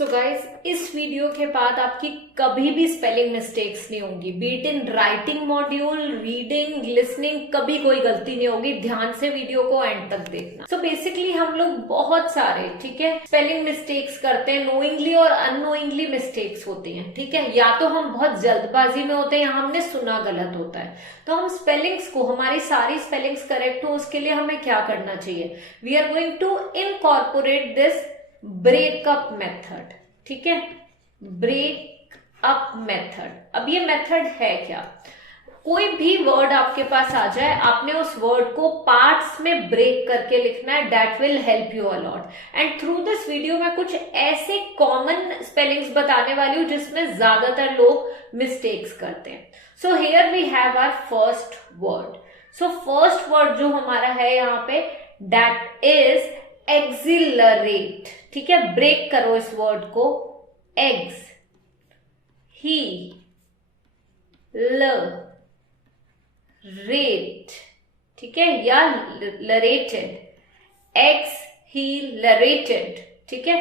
So guys, इस video के बाद आपकी कभी भी स्पेलिंग मिस्टेक्स नहीं होंगी। Be it in writing module, reading, listening, कभी कोई गलती नहीं होगी। ध्यान से वीडियो को एंड तक देखना। सो बेसिकली हम लोग बहुत सारे स्पेलिंग मिस्टेक्स करते हैं। नोइंगली और अननोइंगली मिस्टेक्स होती हैं। ठीक है, या तो हम बहुत जल्दबाजी में होते हैं या हमने सुना गलत होता है। तो हम स्पेलिंग्स को, हमारी सारी स्पेलिंग्स करेक्ट हो उसके लिए हमें क्या करना चाहिए? We are going to incorporate this breakup method. ठीक है, ब्रेकअप मेथड। अब ये मेथड है क्या? कोई भी वर्ड आपके पास आ जाए, आपने उस वर्ड को पार्ट्स में ब्रेक करके लिखना है। That will help you a lot. And through this video मैं कुछ ऐसे कॉमन स्पेलिंग्स बताने वाली हूं जिसमें ज्यादातर लोग मिस्टेक्स करते हैं। So here we have our first word. So first word जो हमारा है यहाँ पे, दैट इज एक्सिलरेट। ठीक है, ब्रेक करो इस वर्ड को। एग्स, ही, ल, रेट। ठीक है, या लरेटेड। एक्स, ही, लरेटेड। ठीक है,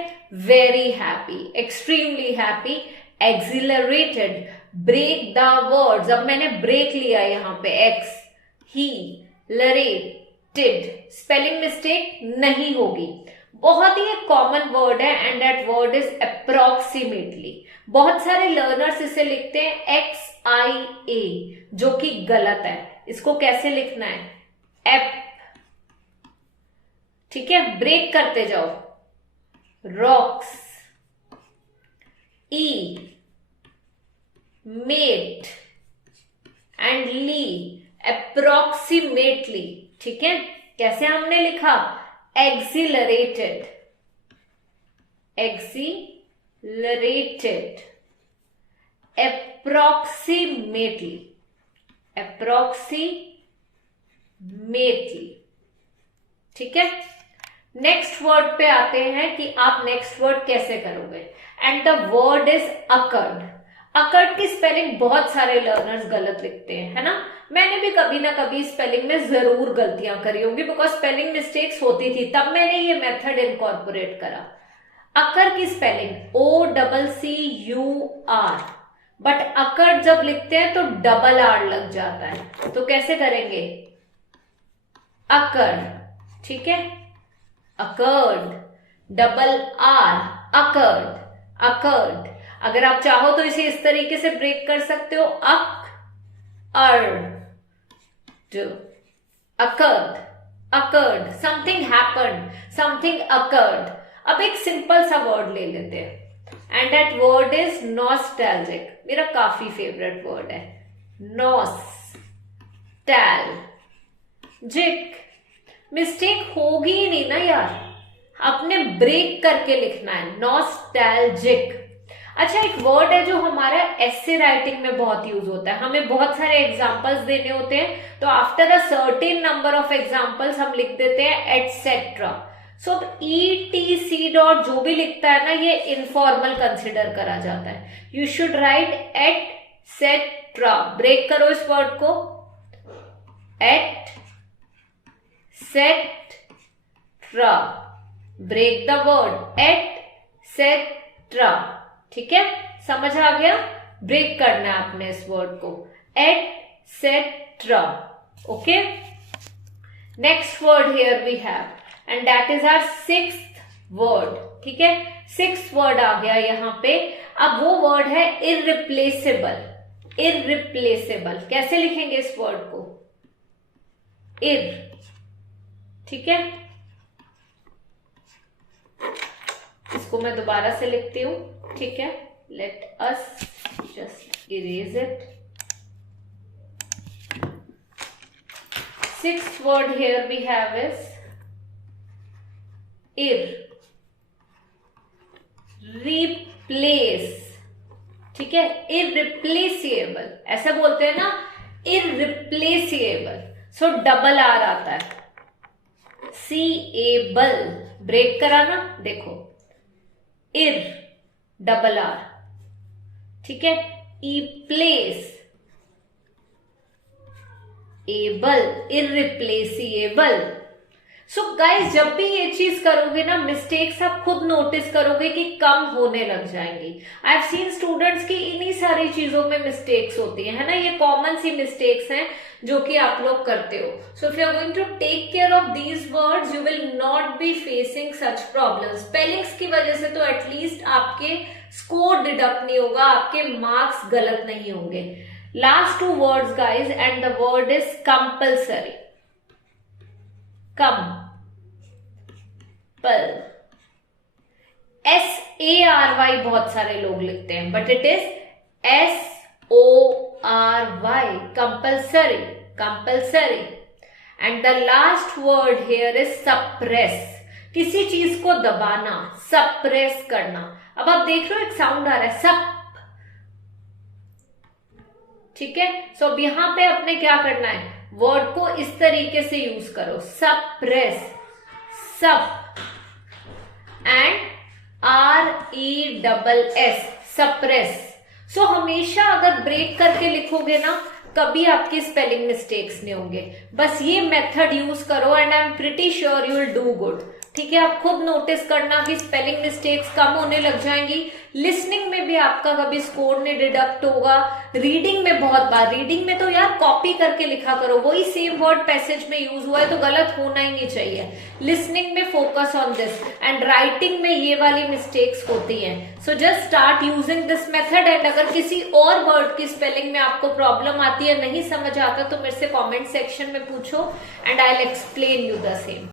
very happy, extremely happy, exhilarated. Break the words. अब मैंने ब्रेक लिया यहां पे। Exhilarate, spelling mistake नहीं होगी। बहुत ही एक कॉमन वर्ड है and that word is approximately. बहुत सारे लर्नर्स इसे लिखते हैं XIA, जो कि गलत है। इसको कैसे लिखना है? एप। ठीक है, ब्रेक करते जाओ। Approximately and, अप्रोक्सीमेटली। ठीक है, कैसे हमने लिखा? Exhilarated, exhilarated, approximately, approximately. ठीक है, नेक्स्ट वर्ड पे आते हैं कि आप नेक्स्ट वर्ड कैसे करोगे। And the word is occurred. Occurred की स्पेलिंग बहुत सारे लर्नर्स गलत लिखते हैं, है ना। मैंने भी कभी ना कभी स्पेलिंग में जरूर गलतियां करी होंगी, बिकॉज स्पेलिंग मिस्टेक्स होती थी, तब मैंने ये मेथड इनकॉर्पोरेट करा। अकर की स्पेलिंग OCCUR, बट अकर्ड जब लिखते हैं तो डबल आर लग जाता है। तो कैसे करेंगे? अकर्ड। ठीक है, occurred, double R, occurred, occurred. अगर आप चाहो तो इसे इस तरीके से ब्रेक कर सकते हो। Occurred, occurred, something happened, something occurred. अब एक सिंपल सा वर्ड ले लेते हैं and that word is nostalgic. मेरा काफी फेवरेट वर्ड है, नॉस्टैल्जिक। मिस्टेक होगी ही नहीं ना यार, आपने ब्रेक करके लिखना है, नॉस्टैल्जिक। अच्छा, एक वर्ड है जो हमारा एसे राइटिंग में बहुत यूज होता है। हमें बहुत सारे एग्जांपल्स देने होते हैं, तो after a certain number of examples हम लिख देते हैं एटसेट्रा। सो ETC डॉट जो भी लिखता है ना, ये इनफॉर्मल कंसिडर करा जाता है। You should write etcetera. Break करो इस वर्ड को। Etcetera, break the word, etcetera. ठीक है, समझ आ गया? ब्रेक करना है आपने इस वर्ड को, etcetera. Okay, next word here we have and that is our sixth word. ठीक है, सिक्स्थ वर्ड आ गया यहां पे। अब वो वर्ड है इररिप्लेसेबल। इररिप्लेसेबल कैसे लिखेंगे इस वर्ड को? इर। ठीक है, इसको मैं दोबारा से लिखती हूं। ठीक है, let us just erase it. Sixth word here we have is replace. ठीक है, इररिप्लेसेबल ऐसा बोलते हैं ना, इररिप्लेसेबल। सो डबल आर आता है, सीएबल। ब्रेक करा ना, देखो, इर, डबल आर। ठीक है, E place, able, irreplaceable. So guys जब भी ये चीज करोगे ना, मिस्टेक्स आप खुद नोटिस करोगे कि कम होने लग जाएंगी। आई हैव सीन स्टूडेंट्स की इन्हीं सारी चीजों में मिस्टेक्स होती है ना, ये कॉमन सी मिस्टेक्स हैं जो कि आप लोग करते हो। So if you are going to take care of these words you will not be facing such problems. Spellings की वजह से तो एटलीस्ट आपके स्कोर डिडक्ट नहीं होगा, आपके मार्क्स गलत नहीं होंगे। Last 2 words guys and the word is compulsory. SARY बहुत सारे लोग लिखते हैं but it is SORY, compulsory, compulsory. And the last word here is suppress. किसी चीज को दबाना, suppress करना। अब आप देख रहे हो एक साउंड आ रहा है सप, ठीक है। सो अब यहां पे अपने क्या करना है, वर्ड को इस तरीके से यूज करो, सप्रेस, सप एंड RESS, सप्रेस। सो हमेशा अगर ब्रेक करके लिखोगे ना, कभी आपकी स्पेलिंग मिस्टेक्स नहीं होंगे। बस ये मेथड यूज करो and I am pretty sure you will do good. ठीक है, आप खुद नोटिस करना कि स्पेलिंग मिस्टेक्स कम होने लग जाएंगी। लिसनिंग में भी आपका कभी स्कोर नहीं डिडक्ट होगा। रीडिंग में बहुत बार, रीडिंग में तो यार कॉपी करके लिखा करो, वही सेम वर्ड पैसेज में यूज हुआ है तो गलत होना ही नहीं चाहिए। लिसनिंग में focus on this and writing में ये वाली मिस्टेक्स होती हैं। So just start using this method and अगर किसी और वर्ड की स्पेलिंग में आपको प्रॉब्लम आती है, नहीं समझ आता, तो मेरे से कॉमेंट सेक्शन में पूछो and I will explain you the same.